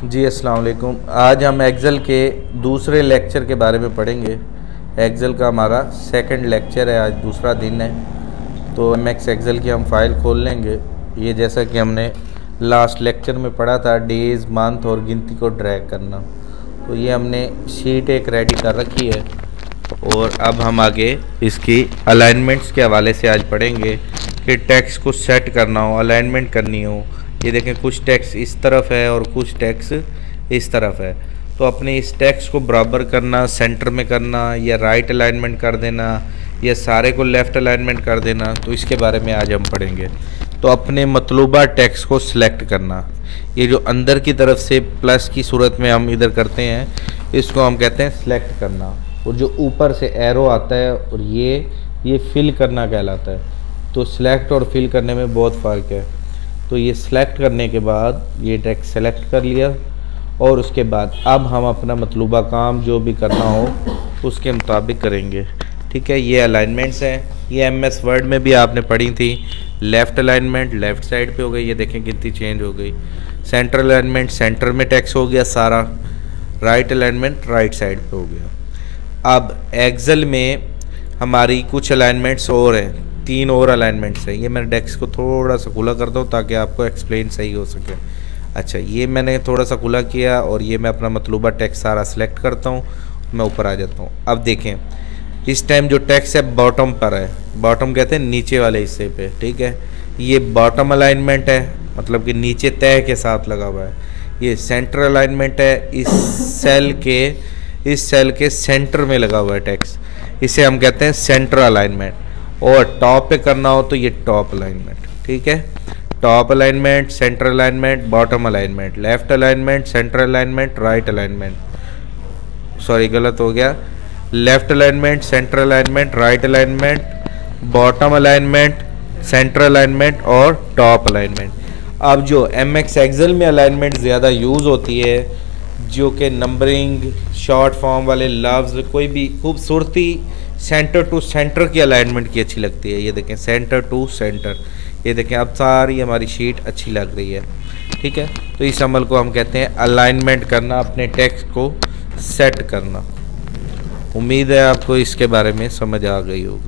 जी अस्सलाम वालेकुम। आज हम एक्सेल के दूसरे लेक्चर के बारे में पढ़ेंगे। एक्सेल का हमारा सेकंड लेक्चर है, आज दूसरा दिन है। तो एमएक्स एक्सेल की हम फाइल खोल लेंगे। ये जैसा कि हमने लास्ट लेक्चर में पढ़ा था, डेज़, मंथ और गिनती को ड्रैग करना। तो ये हमने शीट एक रेडी कर रखी है और अब हम आगे इसकी अलाइनमेंट्स के हवाले से आज पढ़ेंगे कि टेक्स्ट को सेट करना हो, अलाइनमेंट करनी हो। ये देखें, कुछ टेक्स्ट इस तरफ है और कुछ टेक्स्ट इस तरफ है। तो अपने इस टेक्स्ट को बराबर करना, सेंटर में करना, या राइट अलाइनमेंट कर देना, या सारे को लेफ़्ट अलाइनमेंट कर देना, तो इसके बारे में आज हम पढ़ेंगे। तो अपने मतलूबा टेक्स्ट को सिलेक्ट करना, ये जो अंदर की तरफ से प्लस की सूरत में हम इधर करते हैं, इसको हम कहते हैं सिलेक्ट करना। और जो ऊपर से एरो आता है और ये फिल करना कहलाता है। तो सिलेक्ट और फिल करने में बहुत फ़र्क है। तो ये सिलेक्ट करने के बाद ये टेक्स्ट सेलेक्ट कर लिया और उसके बाद अब हम अपना मतलूबा काम जो भी करना हो उसके मुताबिक करेंगे। ठीक है, ये अलाइनमेंट्स हैं। ये एमएस वर्ड में भी आपने पढ़ी थी। लेफ़्ट अलाइनमेंट लेफ़्ट साइड पे हो गई, ये देखें गिनती चेंज हो गई। सेंटर अलाइनमेंट सेंटर में टेक्स्ट हो गया सारा। राइट अलाइनमेंट राइट साइड पे हो गया। अब एक्सेल में हमारी कुछ अलाइनमेंट्स और हैं, 3 और अलाइनमेंट्स हैं। ये मैं डेस्क को थोड़ा सा खुला करता हूँ ताकि आपको एक्सप्लेन सही हो सके। अच्छा, ये मैंने थोड़ा सा खुला किया और ये मैं अपना मतलूबा टेक्स्ट सारा सिलेक्ट करता हूँ, मैं ऊपर आ जाता हूँ। अब देखें, इस टाइम जो टेक्स्ट है बॉटम पर है। बॉटम कहते हैं नीचे वाले हिस्से पे। ठीक है, ये बॉटम अलाइनमेंट है, मतलब कि नीचे तय के साथ लगा हुआ है। ये सेंटर अलाइनमेंट है, इस सेल के सेंटर में लगा हुआ है टेक्स्ट, इसे हम कहते हैं सेंटर अलाइनमेंट। और टॉप पे करना हो तो ये टॉप अलाइनमेंट। ठीक है, top alignment, centre alignment, bottom alignment, left alignment, centre alignment, right alignment, sorry गलत हो गया, left alignment, centre alignment, right alignment, bottom alignment, centre alignment और टॉप अलाइनमेंट। अब जो एमएक्स एक्सेल में अलाइनमेंट ज़्यादा यूज़ होती है, जो कि नंबरिंग, शॉर्ट फॉर्म वाले लफ्ज़, कोई भी खूबसूरती सेंटर टू सेंटर की अलाइनमेंट की अच्छी लगती है। ये देखें, सेंटर टू सेंटर, ये देखें अब सारी हमारी शीट अच्छी लग रही है। ठीक है, तो इस अमल को हम कहते हैं अलाइनमेंट करना, अपने टेक्स्ट को सेट करना। उम्मीद है आपको इसके बारे में समझ आ गई होगी।